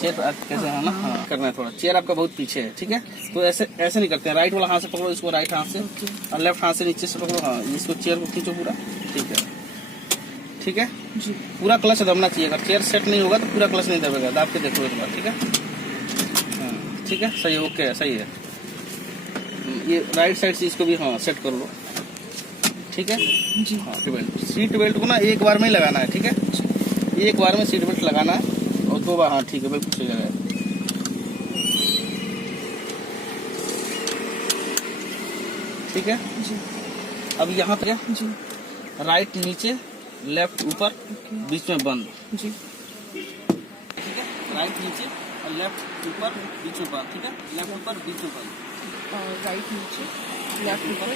Chair कैसे है ना, हाँ करना है थोड़ा, चेयर आपका बहुत पीछे है, ठीक है। तो ऐसे ऐसे नहीं करते हैं, राइट वाला हाथ से पकड़ो इसको, राइट हाथ से, और लेफ्ट हाथ से नीचे से पकड़ो, हाँ इसको चेयर को खींचो पूरा, ठीक है, ठीक है जी। पूरा क्लच दबना चाहिए, अगर चेयर सेट नहीं होगा तो पूरा क्लच नहीं दबेगा, दाब के देखो एक बार, ठीक है, हाँ ठीक है, सही है, ओके है, सही है। ये राइट साइड से इसको भी हाँ सेट कर लो, ठीक है जी। हाँ सीट बेल्ट को ना एक बार में ही लगाना है, ठीक है, एक बार में सीट बेल्ट लगाना है, और 2 बार, हाँ ठीक है, बिल्कुल सही जगह है, ठीक है जी। अब यहाँ पे जी राइट नीचे, लेफ्ट ऊपर, बीच में बंद जी, ठीक है, राइट नीचे और लेफ्ट ऊपर, बीच में बंद, ठीक है, लेफ्ट ऊपर बीच में बंद, राइट नीचे, लेफ्ट ऊपर,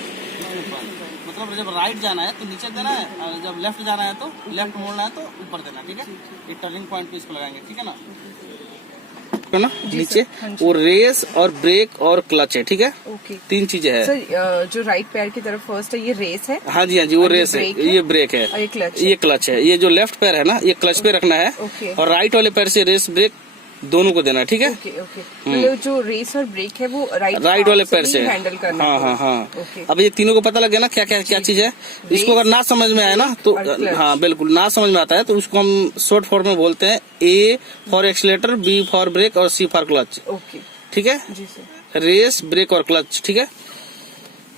मतलब जब राइट जाना है तो नीचे देना है, और जब लेफ्ट जाना है तो लेफ्ट मोड़ना है तो ऊपर देना, ठीक है। ये टर्निंग पॉइंट पे इसको लगाएंगे, ठीक है ना, ना नीचे वो रेस और ब्रेक और क्लच है, ठीक है, ओके 3 चीजें है सर। जो राइट पैर की तरफ फर्स्ट है ये रेस है, हाँ जी, हाँ जी, वो रेस है, ये ब्रेक है, ये क्लच है। ये जो लेफ्ट पैर है ना, ये क्लच पे रखना है, और राइट वाले पैर से रेस ब्रेक दोनों को देना, ठीक है। ओके ओके, मतलब जो रेस और ब्रेक है वो राइट वाले पैर से हैंडल करना। हाँ हाँ हाँ। अब ये तीनों को पता लग गया ना क्या क्या क्या चीज है। इसको अगर ना समझ में आए ना तो हाँ बिल्कुल, ना समझ में आता है तो उसको हम शॉर्ट फॉर्म में बोलते हैं, A for accelerator, B for brake और C फॉर क्लच, ओके ठीक है, रेस ब्रेक और क्लच, ठीक है।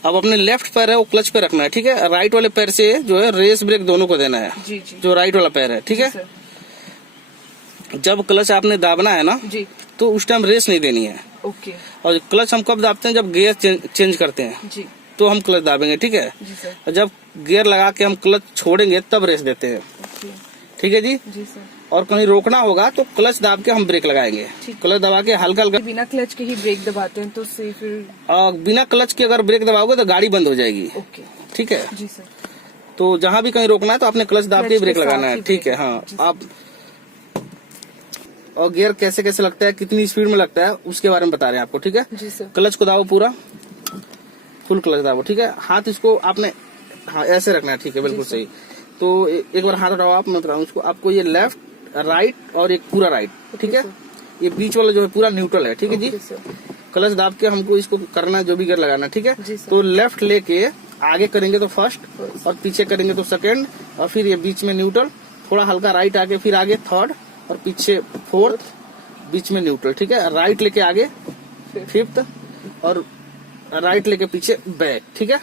अब अपने लेफ्ट पैर है वो क्लच पे रखना है, ठीक है, राइट वाले पैर से जो है रेस ब्रेक दोनों को देना है, जो राइट वाला पैर है, ठीक है। जब क्लच आपने दाबना है ना जी, तो उस टाइम रेस नहीं देनी है, ओके। और क्लच हम कब दाबते हैं, जब गियर चेंज करते हैं जी, तो हम क्लच दाबेंगे, ठीक है। और जब गियर लगा के हम क्लच छोड़ेंगे तब रेस देते हैं, ठीक है जी सर। और कहीं रोकना होगा तो क्लच दाब के हम ब्रेक लगाएंगे, क्लच दबा के हल्का हल्का। बिना क्लच के ही ब्रेक दबाते हैं तो उससे फिर बिना क्लच के अगर ब्रेक दबाओगे तो गाड़ी बंद हो जाएगी, ओके ठीक है जी सर। तो जहाँ भी कहीं रोकना है तो आपने क्लच दाब के ब्रेक लगाना है, ठीक है। हाँ आप और गियर कैसे कैसे लगता है, कितनी स्पीड में लगता है, उसके बारे में बता रहे हैं आपको, ठीक है जी सर। क्लच को दाबो पूरा, फुल क्लच दाबो, ठीक है। हाथ इसको आपने हाँ ऐसे रखना है, ठीक है, बिल्कुल सही। तो एक बार हाथ उठाओ आप, मैं बता रहा हूँ उसको, आपको ये लेफ्ट राइट और एक पूरा राइट, ठीक है। ये बीच वाला जो है पूरा न्यूट्रल है, ठीक है जी। क्लच दाब के हमको इसको करना है, जो भी गियर लगाना, ठीक है। तो लेफ्ट लेके आगे करेंगे तो फर्स्ट, और पीछे करेंगे तो सेकेंड, और फिर ये बीच में न्यूट्रल, थोड़ा हल्का राइट आगे, फिर आगे थर्ड, और पीछे फोर्थ, बीच में न्यूट्रल, ठीक है। राइट लेके आगे फिफ्थ, और राइट लेके पीछे बैक, ठीक है,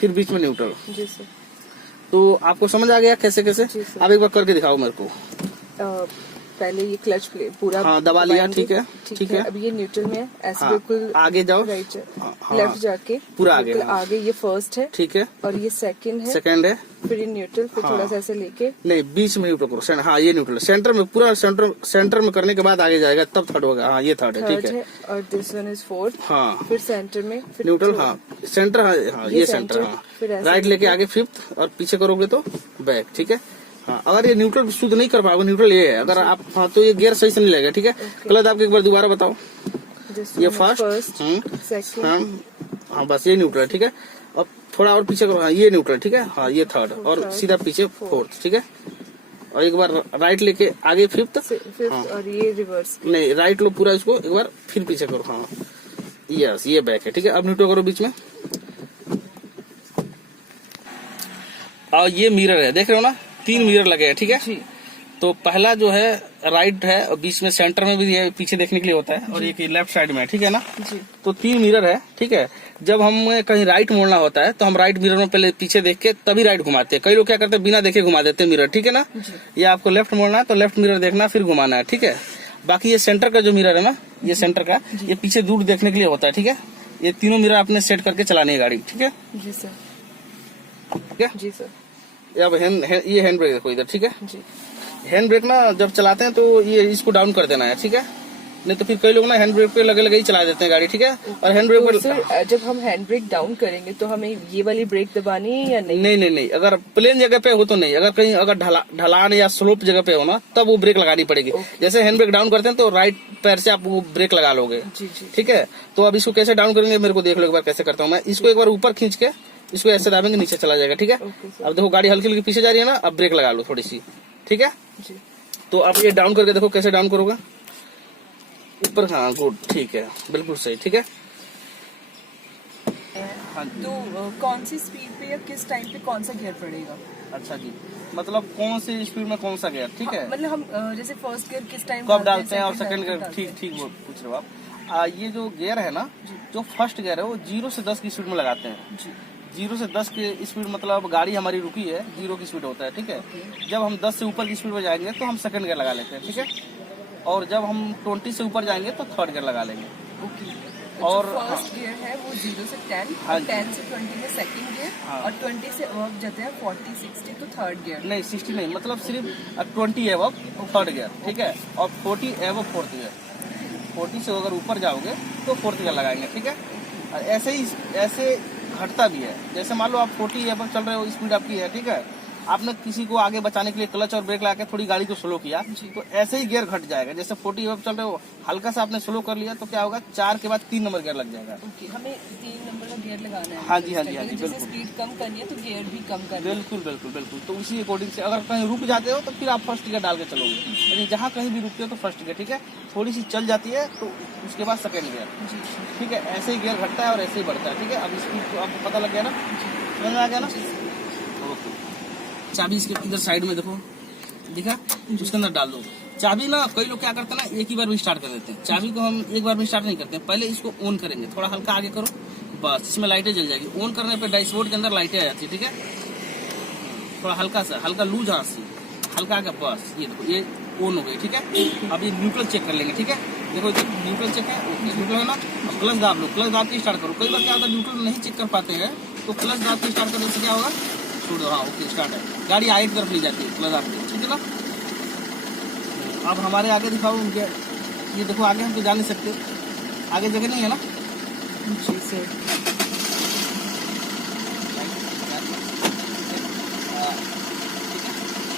फिर बीच में न्यूट्रल जी सर। तो आपको समझ आ गया कैसे कैसे? आप एक बार करके दिखाओ मेरे को। पहले ये क्लच प्लेट पूरा हाँ दबा लिया, ठीक है ठीक है। अब ये न्यूट्रल में है, ऐसे हाँ, बिल्कुल आगे जाओ, राइट लेफ्ट जाके पूरा आगे, आगे ये फर्स्ट है, ठीक है, और ये सेकंड है, फिर ये न्यूट्रल, फिर थोड़ा सा ऐसे लेके नहीं बीच में न्यूट्रल करो, हाँ ये न्यूट्रल, सेंटर में पूरा सेंटर में करने के बाद आगे जाएगा, तब थर्ड होगा, हाँ ये थर्ड है, ठीक है। और दिस वन इज फोर्थ, हाँ फिर सेंटर में न्यूट्रल, हाँ सेंटर, हाँ ये सेंटर, हाँ राइट लेके आगे फिफ्थ, और पीछे करोगे तो बैक, ठीक है। हाँ अगर ये न्यूट्रल शुद्ध नहीं कर पाओगे, न्यूट्रल ये है, अगर आप हाँ तो ये गियर सही से नहीं लगेगा, ठीक है। क्लच आपको एक बार दोबारा बताओ, ये फर्स्ट हाँ बस ये न्यूट्रल, ठीक है। अब थोड़ा और पीछे करो, हाँ ये न्यूट्रल, ठीक है, हाँ ये थर्ड, और सीधा पीछे फोर्थ, ठीक है। और एक बार राइट लेके आगे फिफ्थ, हाँ, और ये रिवर्स नहीं, राइट लो पूरा इसको एक बार, फिर पीछे करो, हाँ यस ये बैक है, ठीक है। अब न्यूट्रल करो बीच में, और ये मिरर है, देख रहे हो ना, 3 मिरर लगे हैं, ठीक है। तो पहला जो है राइट है, और बीच में सेंटर में भी ये पीछे देखने के लिए होता है, और एक लेफ्ट साइड में है, ठीक है ना जी। तो 3 मिरर है, ठीक है। जब हम कहीं राइट मोड़ना होता है तो हम राइट मिरर में पहले पीछे देख के तभी राइट घुमाते हैं। कई लोग क्या करते हैं, बिना देखे घुमा देते हैं मिरर, ठीक है ना। ये आपको लेफ्ट मोड़ना है तो लेफ्ट मिरर देखना, फिर घुमाना है, ठीक है। बाकी ये सेंटर का जो मिरर है ना, ये सेंटर का, ये पीछे दूर देखने के लिए होता है, ठीक है। ये तीनों मिरर आपने सेट करके चलानी है गाड़ी, ठीक है जी सर, ठीक है जी सर। अब ये हैंड ब्रेक देखो इधर, ठीक है जी। हैंड ब्रेक ना जब चलाते हैं तो ये इसको डाउन कर देना है, ठीक है। नहीं तो फिर कई लोग ना हैंड ब्रेक पे लगे लगे ही चला देते हैं गाड़ी, ठीक है। और हैंड ब्रेक पर जब हम हैंड ब्रेक डाउन करेंगे तो हमें ये वाली ब्रेक दबानी है या नहीं? नहीं, अगर प्लेन जगह पे हो तो नहीं, अगर कहीं अगर ढलान या स्लोप जगह पे हो ना, तब वो ब्रेक लगानी पड़ेगी। जैसे हैंड ब्रेक डाउन करते हैं तो राइट पैर से आप वो ब्रेक लगा लोगे, ठीक है। तो अब इसको कैसे डाउन करेंगे मेरे को देख लो एक बार कैसे करता हूँ मैं। इसको एक बार ऊपर खींच के इसको ऐसे दाबेंगे, नीचे चला जाएगा, ठीक है। अब देखो गाड़ी हल्की हल्की पीछे जा रही है ना, अब ब्रेक लगा लो थोड़ी सी, ठीक है। जी। तो आप ये डाउन करके देखो, कैसे डाउन करोगे, ऊपर, हाँ गुड, ठीक है, बिल्कुल सही, ठीक है। हाँ जी। तो कौन सी स्पीड पे या किस टाइम पे कौन सा गियर पड़ेगा? अच्छा जी, मतलब कौन सी स्पीड में कौन सा गियर, ठीक है। मतलब हम जैसे फर्स्ट गियर किस टाइम कब डालते हैं और सेकंड गियर, ठीक ठीक वो पूछ रहे हो आप। ये जो गियर है ना, जो फर्स्ट गियर है वो 0 से 10 की स्पीड में लगाते हैं। जी। 0 से 10 की स्पीड मतलब गाड़ी हमारी रुकी है, 0 की स्पीड होता है, ठीक है। जब हम 10 से ऊपर की स्पीड में जाएंगे तो हम सेकंड गियर लगा लेते हैं, ठीक है। और जब हम 20 से ऊपर जाएंगे तो थर्ड गियर लगा लेंगे। ओके। और फर्स्ट गियर है वो 0 से 10, हाँ और जी। 10 से 20 में सेकंड गियर, हाँ। और 20 से अब जाते हैं 40 60 तो थर्ड गियर। नहीं 60 नहीं, मतलब सिर्फ 20 एवं थर्ड गियर, ठीक है। और 40 एवं फोर्थ गियर, 40 से अगर ऊपर जाओगे तो फोर्थ गियर लगाएंगे, ठीक है। और ऐसे घटता भी है, जैसे मान लो आप 40 एवं चल रहे हो, स्पीड आपकी है, ठीक है। आपने किसी को आगे बचाने के लिए क्लच और ब्रेक लगा के थोड़ी गाड़ी को स्लो किया, तो ऐसे ही गियर घट जाएगा। जैसे 40 एवं चल रहे हो, हल्का सा आपने स्लो कर लिया तो क्या होगा, 4 के बाद 3 नंबर गियर लग जाएगा। ओके, हमें 3 नंबर का गियर लगाना है। हाँ जी, हाँ जी, हाँ जी, जैसे बिल्कुल। स्पीड कम करनी है तो गियर भी कम करना है। बिल्कुल बिल्कुल बिल्कुल। तो उसी अकॉर्डिंग से अगर कहीं रुक जाते हो तो फिर आप फर्स्ट गियर डाल के चलोगे, लेकिन जहाँ कहीं भी रुकते हो तो फर्स्ट गियर, ठीक है। थोड़ी सी चल जाती है तो उसके बाद सेकंड गियर, ठीक है। ऐसे ही गियर घटता है और ऐसे ही बढ़ता है, ठीक है। अब स्पीड तो आपको पता लग गया ना, समझ में आ गया ना। ओके, चाबी इसके इधर साइड में देखो, दिखा, उसके अंदर डाल दो चाबी ना। कई लोग क्या करते हैं ना, एक ही बार में स्टार्ट कर देते हैं। चाबी को हम एक बार में स्टार्ट नहीं करते हैं, पहले इसको ऑन करेंगे, थोड़ा हल्का आगे करो, बस इसमें लाइटें जल जाएगी। ऑन करने पे डैशबोर्ड के अंदर लाइटें आ जाती है, ठीक है। थोड़ा हल्का सा, हल्का लूज हाथ से, हल्का आगे, बस ये देखो, ये ऑन हो गई, ठीक है। अब ये न्यूट्रल चेक कर लेंगे, ठीक है। देखो इधर न्यूट्रल चेक है, न्यूट्रल है ना। अब क्लच दाब लो, क्लच दाब के स्टार्ट करो। कई बार क्या होता है, न्यूट्रल नहीं चेक कर पाते हैं, तो क्लच दाब के स्टार्ट करने से क्या होगा, छोड़ दो, हाँ ओके स्टार्ट है, गाड़ी आगे की तरफ ले जाती है क्लच दाब के, ठीक है ना। अब हमारे आगे दिखाओ उनके, ये देखो आगे हम तो जा नहीं सकते, आगे जगह नहीं है ना। जी सर।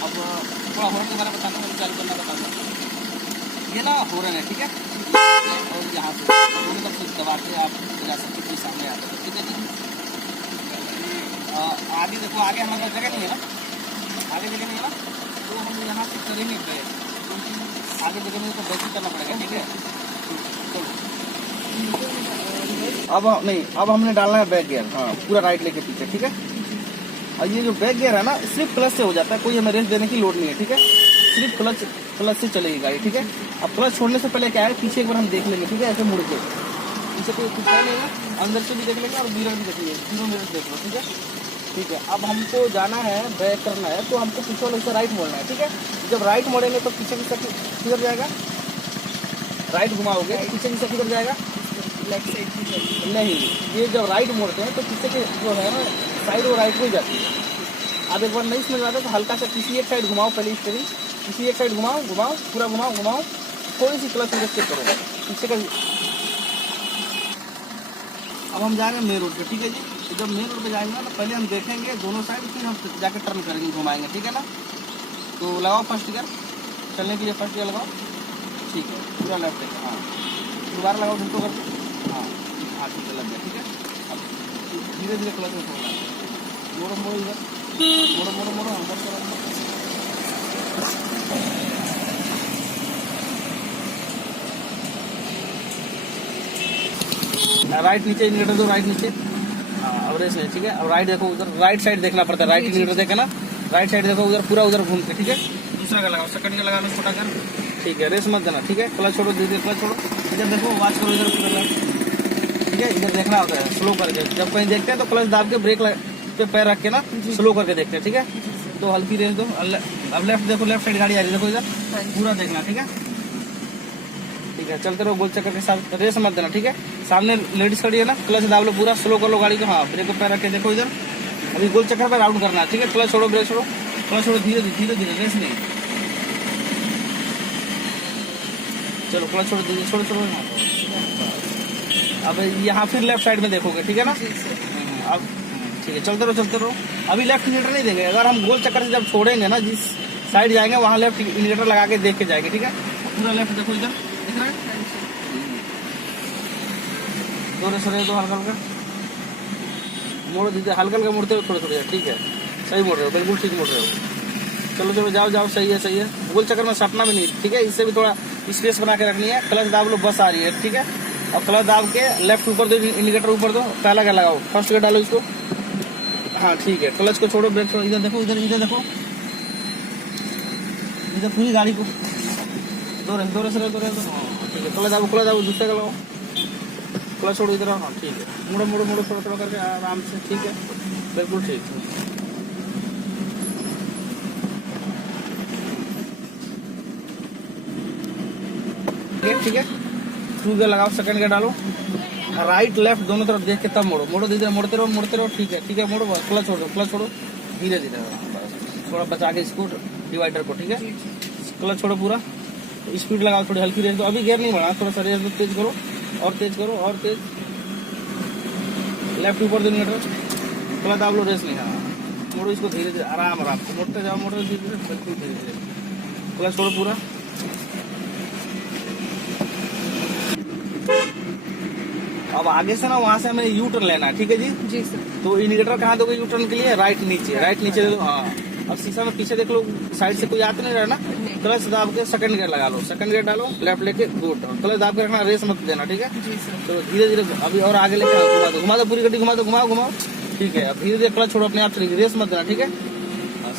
अब थोड़ा हॉर्न के बारे में बताना, मुझे चालू करना बता दो। ये ना हॉर्न है, ठीक है। और यहाँ से दोनों तरफ से दबा के आप जा सकते हो, सामने आ सकते, ठीक है जी। आगे देखो, आगे हमारे पास जगह नहीं है ना, आगे जगह नहीं है ना, तो हम यहाँ से करेंगे ब्रेक, क्योंकि आगे जगह नहीं तो ब्रेक ही करना पड़ेगा, ठीक है। अब नहीं, अब हमने डालना है बैक गियर, हाँ पूरा राइट लेके पीछे, ठीक है। और ये जो बैक गियर है ना, सिर्फ क्लच से हो जाता है, कोई हमें रेस्ट देने की लोड नहीं है, ठीक है। सिर्फ क्लच से चलेगी गाड़ी, ठीक है। अब क्लच छोड़ने से पहले क्या है, पीछे एक बार हम देख लेंगे, ठीक है। ऐसे मुड़ के पीछे कोई कुछ है नहीं, अंदर से भी देख लेंगे और मिरर भी देख लेंगे, तीनों मिरर देख लो, ठीक है। ठीक है, अब हमको जाना है, बैक करना है, तो हमको पीछे वाले से राइट मोड़ना है, ठीक है। जब राइट मोड़ेंगे तो पीछे की साइड किधर जाएगा, राइट घुमाओगे तो पीछे की साइड किधर जाएगा, लेफ्ट साइड की। नहीं, ये जब राइट मोड़ते हैं तो पीछे की जो है ना साइड, वो राइट को ही जाती है। अब एक बार नहीं समझ में आता तो हल्का सा किसी एक साइड घुमाओ, पहले स्टीयरिंग किसी एक साइड घुमाओ, पूरा घुमाओ, थोड़ी सी क्लच में चेक करो पीछे का। अब हम जाएंगे मेन रोड पे, ठीक है जी। तो जब मेन रोड पे जाएंगे ना, तो पहले हम देखेंगे दोनों साइड, फिर हम जाके टर्न करेंगे, घुमाएंगे, ठीक है ना। तो लगाओ फर्स्ट गियर, चलने के लिए फर्स्ट गियर लगाओ, ठीक है। पूरा लेफ्ट है, हाँ दोबारा लगाओ ढूंढो करके, हाँ हाँ ठीक है, लग गया, ठीक है। अब धीरे धीरे क्लच में छोड़ना, मोड़ो इधर, मोड़ो अंदर करो। राइट नीचे इंडिकेटर दो, राइट नीचे, हाँ अब रेस है, ठीक है। अब राइट देखो, उधर राइट साइड देखना पड़ता है, राइट इंडिकेटर देखे ना, राइट साइड देखो उधर, पूरा उधर घूम के, ठीक है। दूसरा का लगाओ, सेकंड का लगा लो, छोटा कर, ठीक है। रेस मत देना, ठीक है। क्लच छोड़ो, धीरे क्लच छोड़ो, इधर देखो, वॉच करो इधर पूरा, ठीक है। इधर देखना होता है स्लो करके, जब कहीं देखते हैं तो क्लच दाब के ब्रेक पे पैर रख के ना स्लो करके देखते हैं, ठीक है। तो हल्की रेस दो। अब लेफ्ट देखो, लेफ्ट साइड गाड़ी आ रही है, देखो इधर पूरा देखना, ठीक है। ठीक है, चलते रहो गोल चक्कर के साथ, रेस मत देना, ठीक है। सामने लेडीज खड़ी है ना, क्लच दाब लो, पूरा स्लो कर लो गाड़ी को, हाँ ब्रेक को पैर रख के देखो इधर। अभी गोल चक्कर पर राउंड करना है, ठीक है। क्लच छोड़ो, ब्रेक छोड़ो, क्लच छोड़ो, धीरे धीरे, रेस नहीं। चलो क्लच छोड़ो, धीरे छोड़ो, अब यहाँ फिर लेफ्ट साइड में देखोगे, ठीक है ना। अब ठीक है, चलते रहो। अभी लेफ्ट इंडिकेटर नहीं देंगे, अगर हम गोल चक्कर से जब छोड़ेंगे ना, जिस साइड जाएंगे वहाँ लेफ्ट इंडिकेटर लगा के देख के जाएंगे, ठीक है। पूरा लेफ्ट देखो इधर, दिख रहा है, दो हल्का मोड़ो, दीजिए हल्का मुड़ते हो, थोड़े, ठीक है। सही मोड़ रहे हो, बिल्कुल ठीक मोड़ रहे हो। चलो चलो जाओ जाओ, सही है सही है। गोल चक्कर में सटना भी नहीं, ठीक है। इससे भी थोड़ा स्पेस बना के रखनी है। क्लच दाब लो, बस आ रही है, ठीक है। और क्लच दाब के लेफ्ट ऊपर दो, इंडिकेटर ऊपर दो, पहला क्या लगाओ, फर्स्ट गियर डालो इसको। हाँ ठीक है, क्लच को छोड़ो, ब्रेक छोड़ो, इधर देखो, इधर इधर देखो, इधर पूरी गाड़ी को दो रहे, ठीक है। क्लच दाबो, दूसरा का लगाओ, क्लच छोड़ो, इधर आओ। हाँ ठीक है, मुड़ो मुड़ो मुड़ो, थोड़ा थोड़ा करके आराम से, ठीक है, बिल्कुल ठीक है। ठीक है, टू गियर लगाओ, सेकंड गियर डालो, राइट लेफ्ट दोनों तरफ देख के तब मोड़ो, मोड़ो धीरे मोड़ते रहो, ठीक है ठीक है। मोड़ो, क्लच छोड़ो धीरे धीरे, थोड़ा बचा के इसको, डिवाइडर को, ठीक है। क्लच छोड़ो पूरा, स्पीड लगाओ, थोड़ी हल्की रेस दो, अभी गियर नहीं बढ़ा, थोड़ा सा रेस दो, तेज करो और तेज करो और तेज, लेफ्ट ऊपर दो मीटर, क्लच दाब लो, रेस नहीं। हाँ मोड़ो इसको धीरे धीरे, आराम से मोड़ते जाओ, मोड़ो धीरे धीरे, बिल्कुल धीरे धीरे। क्लच छोड़ो पूरा, अब आगे से ना वहाँ से हमें यू टर्न लेना है, ठीक है जी। जी सर। तो इंडिकेटर कहाँ दोगे यू टर्न के लिए, राइट नीचे दे दो। हाँ अब शीशा में पीछे देख लो, साइड से कोई आता नहीं रहना। क्लच दाब के सेकंड गियर लगा लो, सेकंड गियर डालो, लेफ्ट लेके गुड, क्लच दाब के रखना, रेस मत देना, ठीक है। तो धीरे धीरे अभी और आगे लेके घुमा दो पूरी गड्डी, घुमाओ, ठीक है। अब धीरे धीरे क्लच छोड़ो, अपने आप चलेगी, रेस मत देना, ठीक है।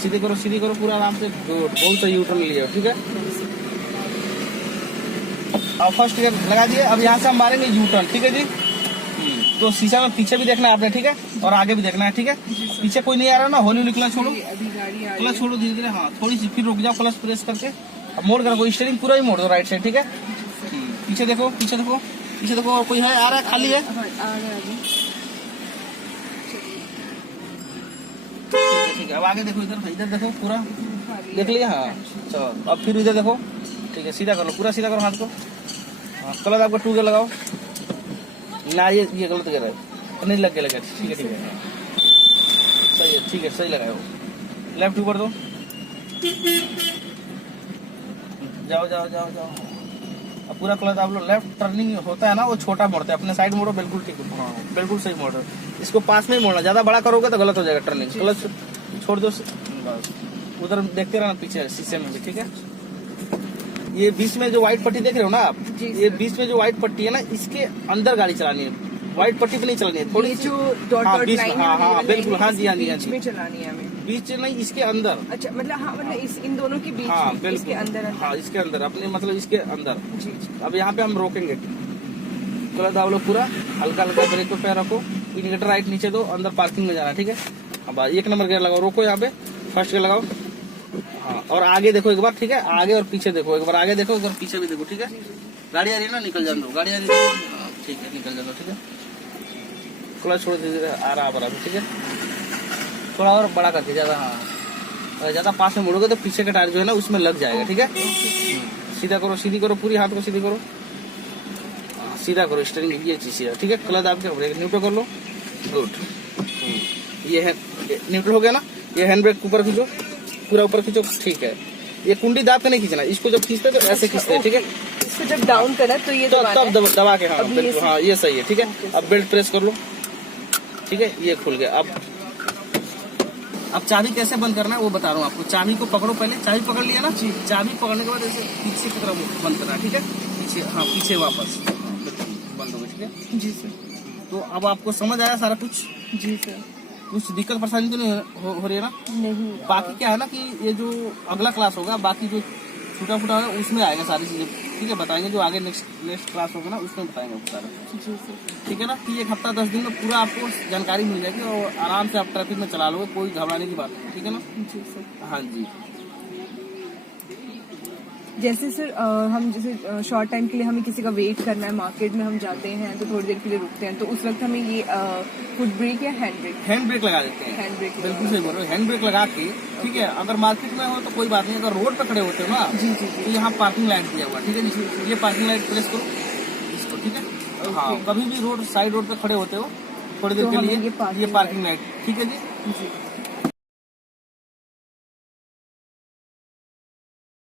सीधे करो पूरा आराम से, गुड, बहुत सही यू टर्न लिया, ठीक है। अब फर्स्ट गियर लगा दिए, अब यहाँ से हम मारेंगे यू टर्न, ठीक है जी। तो शीशा में पीछे भी देखना है आपने, ठीक है, और आगे भी देखना है, ठीक है। पीछे कोई नहीं आ रहा ना, हौली क्लच छोड़ो, क्लच छोड़ो धीरे धीरे, हाँ थोड़ी सी, फिर रुक जाओ, क्लच प्रेस करके अब मोड़ कर रखो, स्टीयरिंग पूरा ही मोड़ दो राइट साइड, ठीक है। पीछे देखो, और कोई है, आ रहा है, खाली है, ठीक है। अब आगे देखो, इधर देखो, पूरा देख लिया, हाँ चलो। अब फिर इधर देखो, ठीक है, सीधा कर लो, पूरा सीधा करो हाथ को। हाँ क्लच आपका टू गियर लगाओ ना, ये गलत गियर है, नहीं लग गया, ठीक है सही है, ठीक है, सही लगाओ। लेफ्ट ऊपर दो, जाओ। अब पूरा क्लच आप लोग, लेफ्ट टर्निंग होता है ना, वो छोटा मोड़ते हैं, अपने साइड मोड़ो, बिल्कुल ठीक है, हाँ बिल्कुल सही मोड़ रहे। इसको पास में ही मोड़ना, ज्यादा बड़ा करोगे तो गलत हो जाएगा टर्निंग। क्लच छोड़ दो, उधर देखते रहना पीछे शीशे में भी, ठीक है। ये बीच में जो व्हाइट पट्टी देख रहे हो ना आप, ये बीच में जो व्हाइट पट्टी है ना, इसके अंदर गाड़ी चलानी है, व्हाइट पट्टी पे नहीं चलानी है, थोड़ी सी बीच में, हाँ बिल्कुल, हाँ जी बीच में चलानी है हमें, बीच नहीं, इसके अंदर। अच्छा मतलब इन दोनों के बीच, हाँ बिल्कुल, इसके अंदर, हाँ इसके अंदर, अपने मतलब इसके अंदर जी। अब यहाँ पे हम रोकेंगे, क्लच दाब लो पूरा, हल्का ब्रेक पे पैर रखो, इंडिकेटर राइट नीचे दो, अंदर पार्किंग में जाना, ठीक है। अब 1 नंबर गियर लगाओ, रोको यहाँ पे, फर्स्ट गियर लगाओ, हाँ और आगे देखो एक बार, ठीक है, आगे और पीछे देखो, एक बार आगे देखो, एक बार पीछे भी देखो, ठीक है। गाड़ी आ रही है ना, निकल जाने दो, गाड़ी आ रही है, ठीक है, निकल जाने दो, ठीक है। क्लच छोड़ धीरे, आ रहा बराबर, ठीक है। थोड़ा और बड़ा करके, ज्यादा, हाँ ज्यादा पास में मुड़ोगे तो पीछे का टायर जो है ना उसमें लग जाएगा, ठीक है। सीधी करो पूरी, हाथ को सीधी करो, सीधा करो, स्टीयरिंग ये चीज सीधा, ठीक है। क्लच आपके ब्रेक न्यूट्रल कर लो, गुड, ये है न्यूट्रल हो गया ना। ये हैंड ब्रेक ऊपर खींचो, पूरा ऊपर खींचो, ठीक है। ये कुंडी दाब के नहीं खींचना, इसको जब खींचते तो ऐसे खींचते हैं, ठीक है। इसको जब डाउन करा तो ये तब दबा के, हाँ बिल्कुल, हाँ ये सही है, ठीक है। अब बेल्ट प्रेस कर लो, ठीक है, ये खुल गया। अब चाबी कैसे बंद करना है वो बता रहा हूँ आपको। चाबी को पकड़ो, पहले चाबी पकड़ लिया ना, चाबी पकड़ने के बाद ऐसे पीछे की तरफ बंद करना, ठीक है। पीछे, हाँ पीछे वापस बंद होगा, ठीक है जी सर। तो अब आपको समझ आया सारा कुछ? जी सर। कुछ दिक्कत परेशानी तो नहीं हो रही है ना? नहीं। बाकी क्या है ना कि ये जो अगला क्लास होगा, बाकी जो छोटा फूटा होगा उसमें आएगा सारी चीजें, ठीक है, बताएंगे। जो आगे नेक्स्ट क्लास होगा ना उसमें बताएंगे सारा, ठीक है ना। कि 1 हफ्ता 10 दिन में पूरा आपको जानकारी मिल जाएगी और आराम से आप ट्रैफिक में चला लोगे, कोई घबराने की बात नहीं, ठीक है ना। जी सर। हाँ जी। जैसे सर हम जैसे शॉर्ट टाइम के लिए हमें किसी का वेट करना है, मार्केट में हम जाते हैं तो थोड़ी देर के लिए रुकते हैं, तो उस वक्त हमें ये फुट ब्रेक या हैंड ब्रेक लगा देते हैं। हैंड ब्रेक बिल्कुल सही बोल रहे हो, हैंड ब्रेक लगा के, ठीक है। अगर मार्केट में हो तो कोई बात नहीं, अगर रोड पे खड़े होते हो ना, जी तो यहाँ पार्किंग लाइट दिया हुआ, ठीक है। ये पार्किंग लाइट प्रेस करो इसको, ठीक है। हाँ कभी भी साइड रोड पे खड़े होते हो थोड़ी देर के लिए, ये पार्किंग लाइट, ठीक है जी।